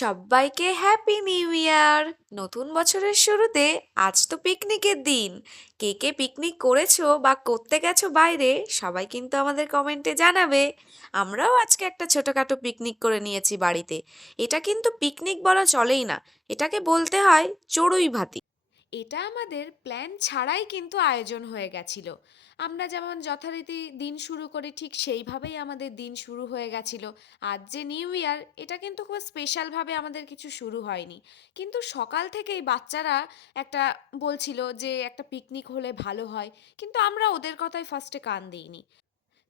সবাইকে happy new year. নতুন বছরের শুরুতে আজ তো পিকনিকের দিন। কে কে পিকনিক করেছো বা করতে গেছো বাইরে, সবাই কিন্তু আমাদের কমেন্টে জানাবে। আমরাও আজকে একটা ছোটখাটো পিকনিক করে নিয়েছি বাড়িতে। এটা কিন্তু পিকনিক বলা চলেই না, এটাকে বলতে হয় চড়ুই ভাতি। এটা আমাদের প্ল্যান ছাড়াই কিন্তু আয়োজন হয়ে গেছিল। আমরা যেমন যথারীতি দিন শুরু করি ঠিক সেইভাবেই আমাদের দিন শুরু হয়ে গেছিল। আজ যে নিউ ইয়ার, এটা কিন্তু খুব স্পেশালভাবে আমাদের কিছু শুরু হয়নি। কিন্তু সকাল থেকেই বাচ্চারা একটা বলছিল যে একটা পিকনিক হলে ভালো হয়, কিন্তু আমরা ওদের কথায় ফার্স্টে কান দিইনি।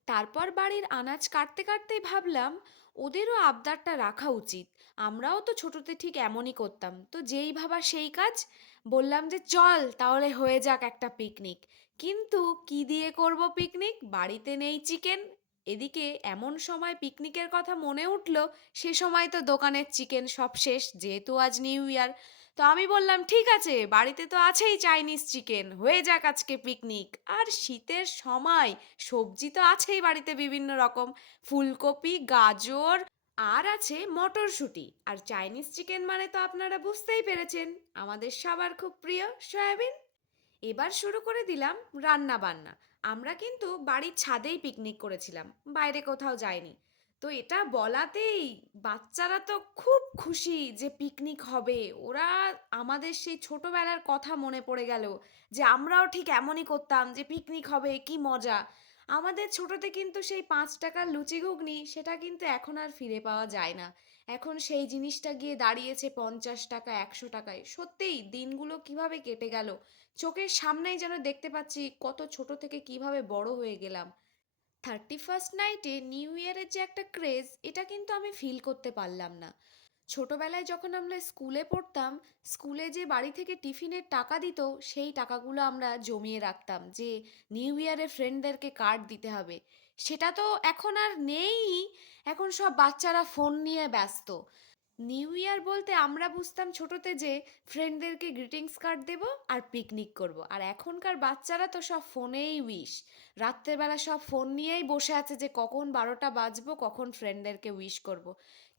তারপর বাড়ির আনাজ কাটতে কাটতেই ভাবলাম ওদেরও আবদারটা রাখা উচিত। আমরাও তো ছোটতে ঠিক এমনই করতাম, তো যেই ভাবা সেই কাজ। বললাম যে চল তাহলে হয়ে যাক একটা পিকনিক। কিন্তু কি দিয়ে করব পিকনিক, বাড়িতে নেই চিকেন। এদিকে এমন সময় পিকনিকের কথা মনে উঠল, সে সময় তো দোকানের চিকেন সব শেষ, যেহেতু আজ নিউ ইয়ার। তো আমি বললাম ঠিক আছে, বাড়িতে তো আছেই চাইনিজ চিকেন, হয়ে যাক আজকে পিকনিক। আর শীতের সময় সবজি তো আছেই বাড়িতে বিভিন্ন রকম, ফুলকপি, গাজর, আর আছে মটরশুঁটি। আর চাইনিজ চিকেন মানে তো আপনারা বুঝতেই পেরেছেন, আমাদের সবার খুব প্রিয় সয়াবিন। এবার শুরু করে দিলাম রান্না বান্না। আমরা কিন্তু বাড়ির ছাদেই পিকনিক করেছিলাম, বাইরে কোথাও যাইনি। তো এটা বলাতেই বাচ্চারা তো খুব খুশি যে পিকনিক হবে। ওরা আমাদের সেই ছোটবেলার কথা মনে পড়ে গেল, যে আমরাও ঠিক এমনই করতাম, যে পিকনিক হবে কি মজা। আমাদের ছোটতে কিন্তু সেই 5 টাকার লুচি ঘুগনি, সেটা কিন্তু এখন আর ফিরে পাওয়া যায় না। এখন সেই জিনিসটা গিয়ে দাঁড়িয়েছে 50 টাকা, 100 টাকায়। সত্যিই দিনগুলো কিভাবে কেটে গেল, চোখের সামনেই যেন দেখতে পাচ্ছি কত ছোট থেকে কিভাবে বড় হয়ে গেলাম। 31st নাইটে নিউ ইয়ারের যে একটা ক্রেজ, এটা কিন্তু আমি ফিল করতে পারলাম না। ছোটবেলায় যখন আমরা স্কুলে পড়তাম, স্কুলে যে বাড়ি থেকে টিফিনের টাকা দিত, সেই টাকাগুলো আমরা জমিয়ে রাখতাম যে নিউ ইয়ারে ফ্রেন্ডদেরকে কার্ড দিতে হবে। সেটা তো এখন আর নেই। এখন সব বাচ্চারা ফোন নিয়ে ব্যস্ত। নিউ ইয়ার বলতে আমরা বুঝতাম ছোটতে যে ফ্রেন্ডদেরকে গ্রিটিংস কার্ড দেব আর পিকনিক করব। আর এখনকার বাচ্চারা তো সব ফোনেই উইশ। রাত্রেবেলা সব ফোন নিয়েই বসে আছে যে কখন 12টা বাজবো, কখন ফ্রেন্ডদেরকে উইশ করব।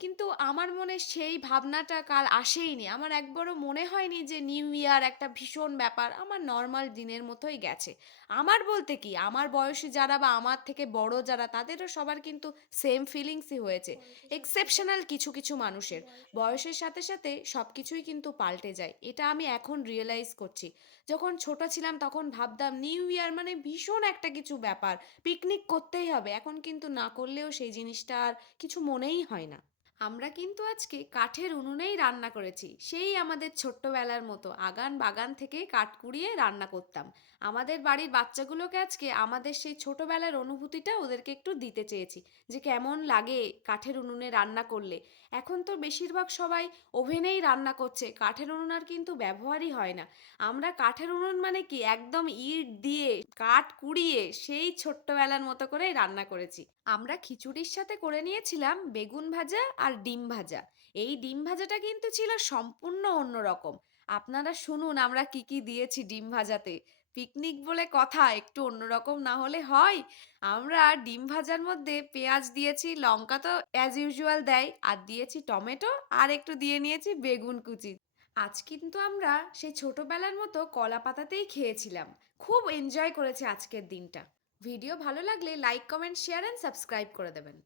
কিন্তু আমার মনে সেই ভাবনাটা কাল আসেইনি। আমার একবারও মনে হয়নি যে নিউ ইয়ার একটা ভীষণ ব্যাপার। আমার নর্মাল দিনের মতোই গেছে। আমার বলতে কি, আমার বয়সী যারা বা আমার থেকে বড় যারা, তাদেরও সবার কিন্তু সেম ফিলিংসই হয়েছে, এক্সেপশনাল কিছু কিছু মানুষের। বয়সের সাথে সাথে সব কিছুই কিন্তু পাল্টে যায়, এটা আমি এখন রিয়েলাইজ করছি। যখন ছোট ছিলাম তখন ভাবতাম নিউ ইয়ার মানে ভীষণ একটা কিছু ব্যাপার, পিকনিক করতেই হবে। এখন কিন্তু না করলেও সেই জিনিসটা আর কিছু মনেই হয় না। আমরা কিন্তু আজকে কাঠের উনুনেই রান্না করেছি, সেই আমাদের ছোট্টবেলার মতো আগান বাগান থেকে কাঠ কুড়িয়ে রান্না করতাম। আমাদের বাড়ির বাচ্চাগুলোকে আজকে আমাদের সেই ছোটবেলার অনুভূতিটা ওদেরকে একটু দিতে চেয়েছি, যে কেমন লাগে কাঠের উনুনে রান্না করলে। এখন তো বেশিরভাগ সবাই ওভেনেই রান্না করছে, কাঠের উনুন আর কিন্তু ব্যবহারই হয় না। আমরা কাঠের উনুন মানে কি, একদম ইট দিয়ে কাঠ কুড়িয়ে সেই ছোট্টবেলার মতো করেই রান্না করেছি। আমরা খিচুড়ির সাথে করে নিয়েছিলাম বেগুন ভাজা আর ডিম ভাজা। এই ডিম ভাজাটা কিন্তু ছিল সম্পূর্ণ অন্যরকম। আপনারা শুনুন আমরা কি কি দিয়েছি ডিম ভাজাতে। পিকনিক বলে কথা, একটু অন্যরকম না হলে হয়? আমরা ডিম ভাজার মধ্যে পেঁয়াজ দিয়েছি, লঙ্কা তো অ্যাজ ইউজুয়াল দেয়, আর দিয়েছি টমেটো, আর একটু দিয়ে নিয়েছি বেগুন কুচি। আজ কিন্তু আমরা সেই ছোটবেলার মতো কলা পাতাতেই খেয়েছিলাম। খুব এনজয় করেছি আজকের দিনটা। ভিডিও ভালো লাগলে like, comment, share and subscribe করে দেবেন।